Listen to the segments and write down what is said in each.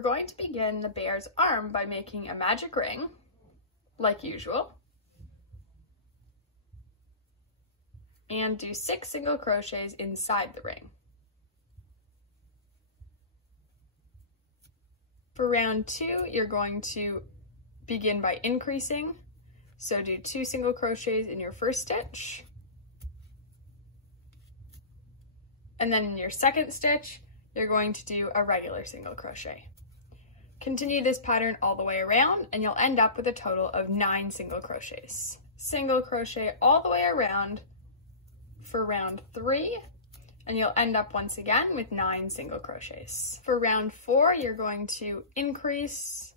We're going to begin the bear's arm by making a magic ring, like usual, and do 6 single crochets inside the ring. For round 2, you're going to begin by increasing, so do 2 single crochets in your first stitch, and then in your second stitch, you're going to do a regular single crochet. Continue this pattern all the way around and you'll end up with a total of 9 single crochets. Single crochet all the way around for round 3, and you'll end up once again with 9 single crochets. For round 4, you're going to increase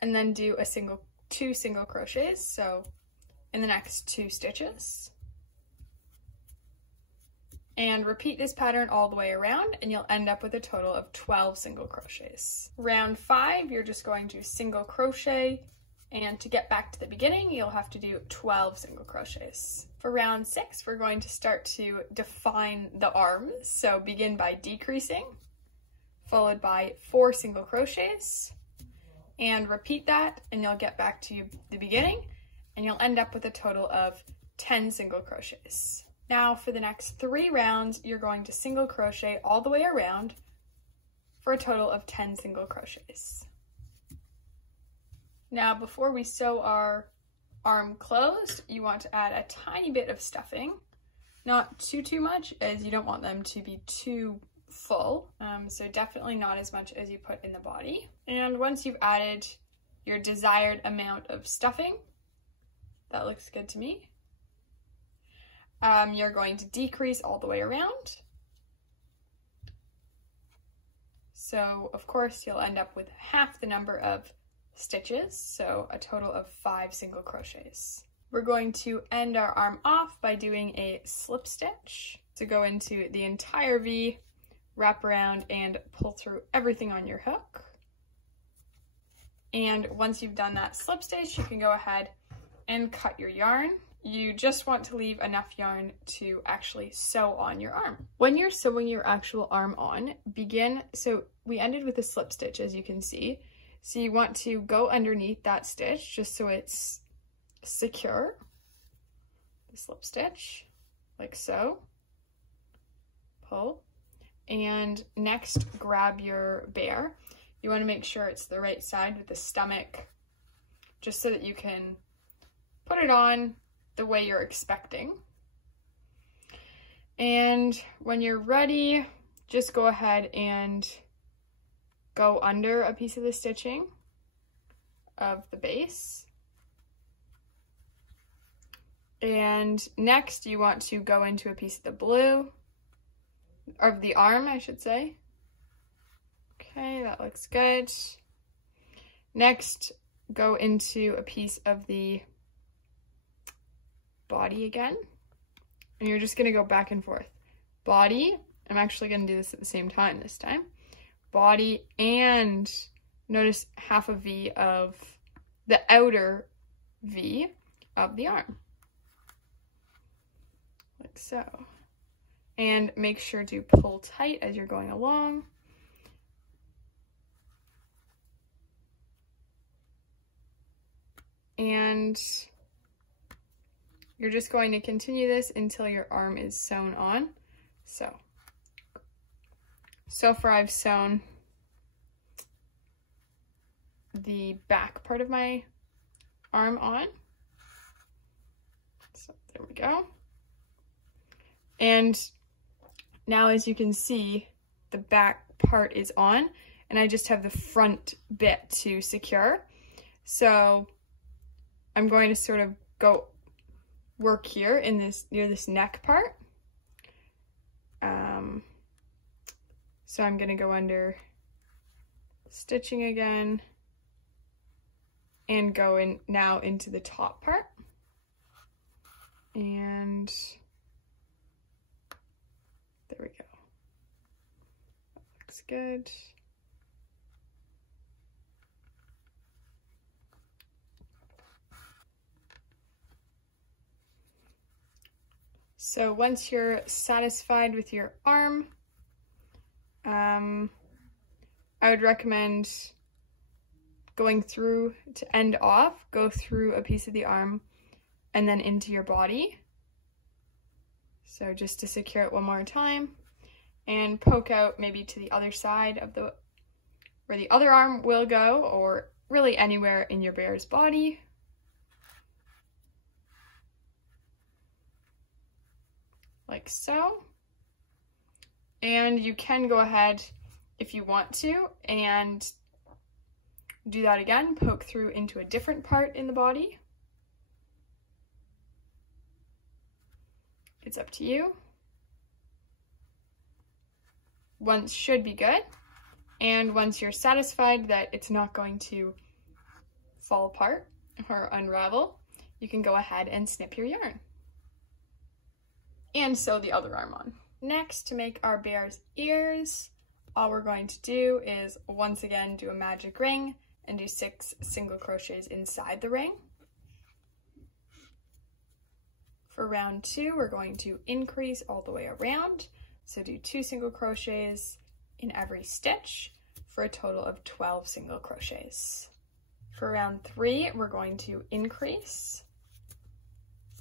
and then do 2 single crochets, so in the next 2 stitches. And repeat this pattern all the way around and you'll end up with a total of 12 single crochets. Round 5, you're just going to single crochet, and to get back to the beginning, you'll have to do 12 single crochets. For round 6, we're going to start to define the arms. So begin by decreasing, followed by 4 single crochets, and repeat that and you'll get back to the beginning and you'll end up with a total of 10 single crochets. Now for the next 3 rounds, you're going to single crochet all the way around for a total of 10 single crochets. Now before we sew our arm closed, you want to add a tiny bit of stuffing, not too much, as you don't want them to be too full, so definitely not as much as you put in the body. And once you've added your desired amount of stuffing, that looks good to me, you're going to decrease all the way around. So of course you'll end up with half the number of stitches, so a total of 5 single crochets. We're going to end our arm off by doing a slip stitch to go into the entire V, wrap around and pull through everything on your hook. And once you've done that slip stitch, you can go ahead and cut your yarn. You just want to leave enough yarn to actually sew on your arm. When you're sewing your actual arm on, so we ended with a slip stitch, as you can see. So you want to go underneath that stitch just so it's secure. The slip stitch, like so. Pull. And next, grab your bear. You want to make sure it's the right side with the stomach, just so that you can put it on the way you're expecting. And when you're ready, just go ahead and go under a piece of the stitching of the base. And next you want to go into a piece of the blue, of the arm, I should say. Okay, that looks good. Next, go into a piece of the body again, and you're just going to go back and forth. Body, I'm actually going to do this at the same time this time. Body, and notice half a V of the outer V of the arm, like so. And make sure to pull tight as you're going along. And you're just going to continue this until your arm is sewn on. So far I've sewn the back part of my arm on. So there we go. And now, as you can see, the back part is on, and I just have the front bit to secure. So I'm going to sort of go work here in this, near this neck part. So I'm going to go under stitching again and go in now into the top part. And there we go. That looks good. So once you're satisfied with your arm, I would recommend going through to end off, go through a piece of the arm and then into your body. So just to secure it one more time, and poke out maybe to the other side of where the other arm will go, or really anywhere in your bear's body. Like so. And you can go ahead if you want to and do that again, poke through into a different part in the body. It's up to you. Once should be good. And once you're satisfied that it's not going to fall apart or unravel, you can go ahead and snip your yarn. And sew the other arm on. Next, to make our bear's ears, all we're going to do is once again do a magic ring and do 6 single crochets inside the ring. For round 2, we're going to increase all the way around. So do 2 single crochets in every stitch for a total of 12 single crochets. For round 3, we're going to increase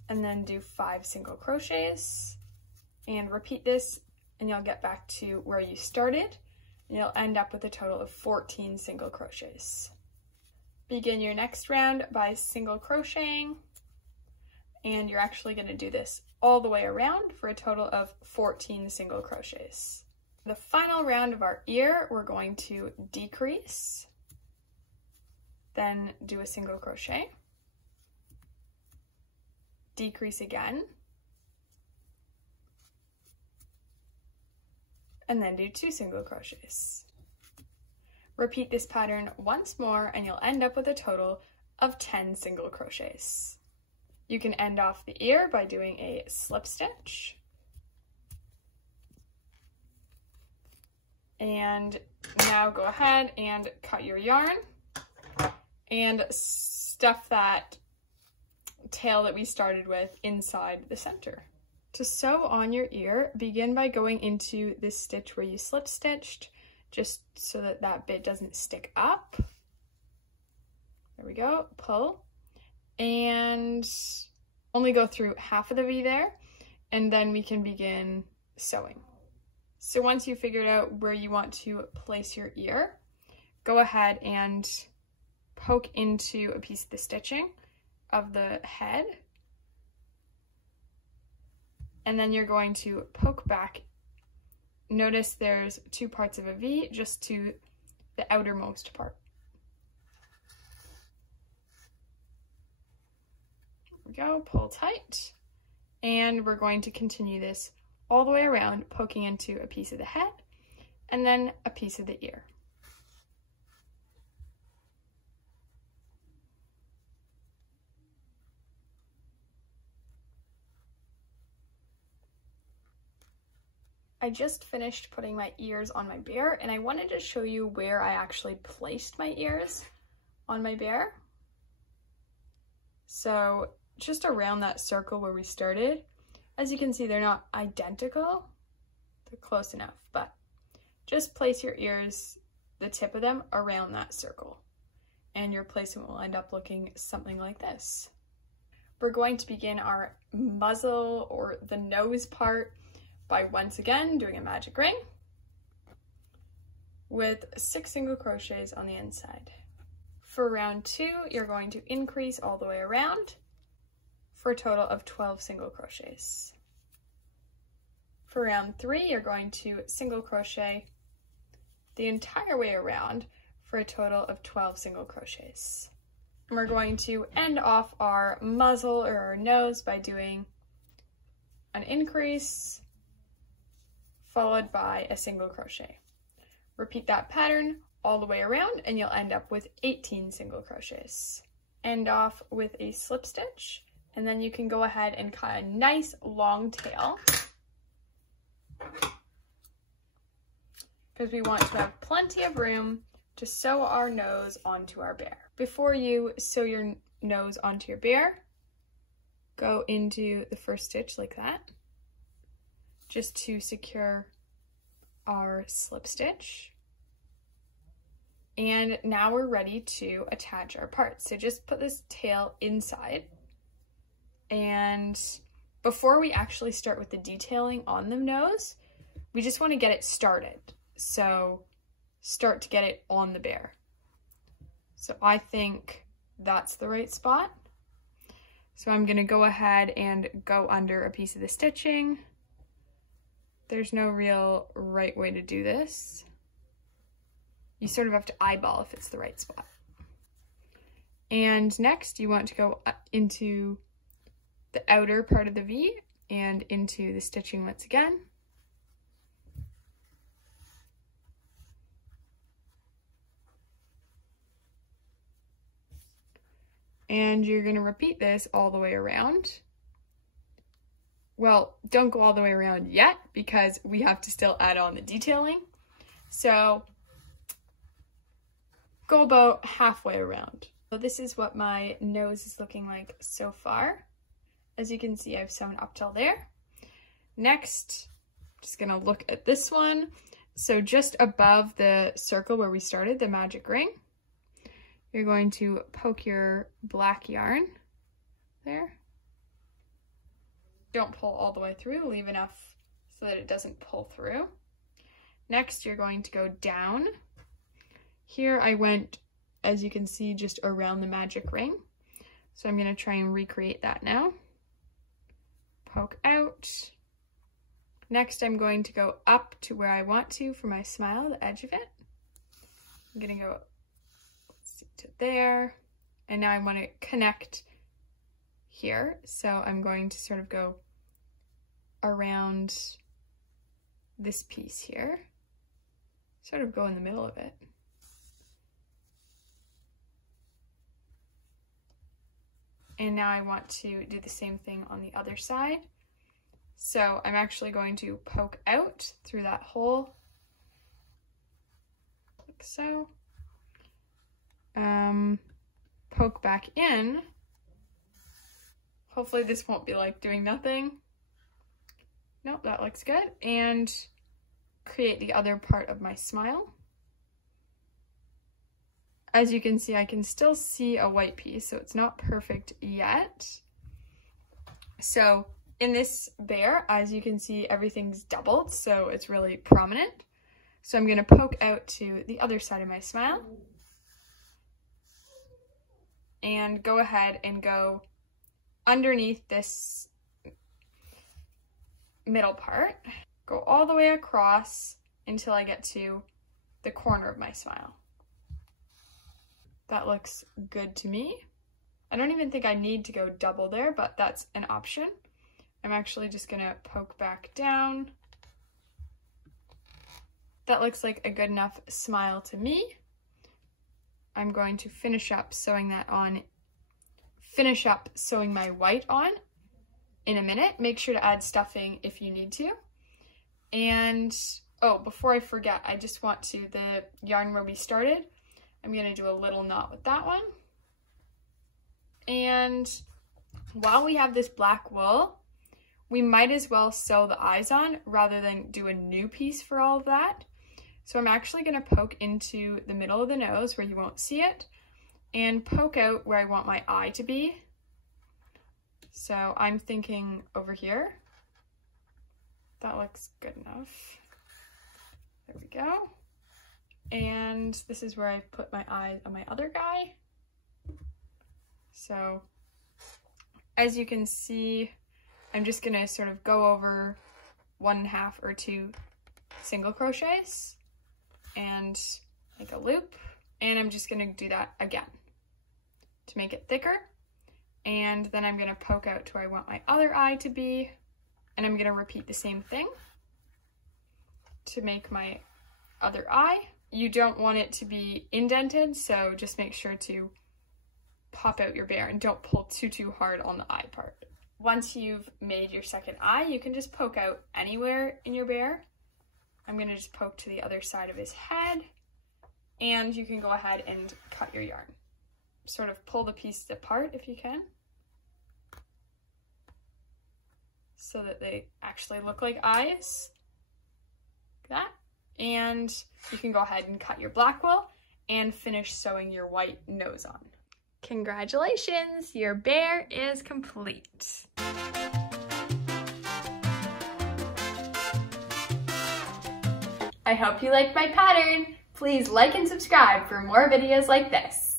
and then do 5 single crochets and repeat this, and you'll get back to where you started, and you'll end up with a total of 14 single crochets. Begin your next round by single crocheting, and you're actually going to do this all the way around for a total of 14 single crochets. The final round of our ear, we're going to decrease, then do a single crochet, decrease again, and then do 2 single crochets. Repeat this pattern once more and you'll end up with a total of 10 single crochets. You can end off the ear by doing a slip stitch. And now go ahead and cut your yarn and stuff that tail that we started with inside the center. To sew on your ear, begin by going into this stitch where you slip stitched, just so that that bit doesn't stick up. There we go, pull, and only go through half of the V there, and then we can begin sewing. So once you figured out where you want to place your ear, go ahead and poke into a piece of the stitching of the head, and then you're going to poke back. Notice there's 2 parts of a V just to the outermost part. There we go, pull tight, and we're going to continue this all the way around, poking into a piece of the head and then a piece of the ear. I just finished putting my ears on my bear, and I wanted to show you where I actually placed my ears on my bear. So just around that circle where we started, as you can see, they're not identical, they're close enough, but just place your ears, the tip of them, around that circle, and your placement will end up looking something like this. We're going to begin our muzzle, or the nose part, by once again doing a magic ring with 6 single crochets on the inside. For round 2, you're going to increase all the way around for a total of 12 single crochets. For round 3, you're going to single crochet the entire way around for a total of 12 single crochets. And we're going to end off our muzzle, or our nose, by doing an increase followed by a single crochet. Repeat that pattern all the way around and you'll end up with 18 single crochets. End off with a slip stitch, and then you can go ahead and cut a nice long tail, because we want to have plenty of room to sew our nose onto our bear. Before you sew your nose onto your bear, go into the first stitch like that, just to secure our slip stitch. And now we're ready to attach our parts. So just put this tail inside. And before we actually start with the detailing on the nose, we just want to get it started. So start to get it on the bear. So I think that's the right spot. So I'm going to go ahead and go under a piece of the stitching. There's no real right way to do this. You sort of have to eyeball if it's the right spot. And next you want to go into the outer part of the V and into the stitching once again. And you're going to repeat this all the way around. Well, don't go all the way around yet because we have to still add on the detailing. So go about halfway around. So this is what my nose is looking like so far. As you can see, I've sewn up till there. Next, just gonna look at this one. So just above the circle where we started, the magic ring, you're going to poke your black yarn there. Don't pull all the way through, leave enough so that it doesn't pull through. Next, you're going to go down. Here I went, as you can see, just around the magic ring. So I'm going to try and recreate that now. Poke out. Next, I'm going to go up to where I want to for my smile, the edge of it. I'm going to go to there. And now I want to connect here. So I'm going to sort of go around this piece here. Sort of go in the middle of it. And now I want to do the same thing on the other side. So I'm actually going to poke out through that hole, like so. Poke back in. Hopefully this won't be like doing nothing. Nope, that looks good. And create the other part of my smile. As you can see, I can still see a white piece, so it's not perfect yet. So in this bear, as you can see, everything's doubled, so it's really prominent. So I'm going to poke out to the other side of my smile. And go ahead and go underneath this middle part. Go all the way across until I get to the corner of my smile. That looks good to me. I don't even think I need to go double there, but that's an option. I'm actually just gonna poke back down. That looks like a good enough smile to me. I'm going to finish up sewing that on, finish up sewing my white on in a minute. Make sure to add stuffing if you need to. And, oh, before I forget, I just want to, the yarn where we started, I'm going to do a little knot with that one. And while we have this black wool, we might as well sew the eyes on rather than do a new piece for all of that. So I'm actually going to poke into the middle of the nose where you won't see it and poke out where I want my eye to be. So I'm thinking over here. That looks good enough. There we go. And this is where I put my eye on my other guy. So as you can see, I'm just gonna sort of go over 1.5 or 2 single crochets and make a loop. And I'm just gonna do that again to make it thicker. And then I'm gonna poke out to where I want my other eye to be. And I'm gonna repeat the same thing to make my other eye. You don't want it to be indented, so just make sure to pop out your bear and don't pull too hard on the eye part. Once you've made your second eye, you can just poke out anywhere in your bear. I'm gonna just poke to the other side of his head, and you can go ahead and cut your yarn. Sort of pull the pieces apart if you can, so that they actually look like eyes, like that. And you can go ahead and cut your black wool. and finish sewing your white nose on. Congratulations, your bear is complete. I hope you liked my pattern. Please like and subscribe for more videos like this.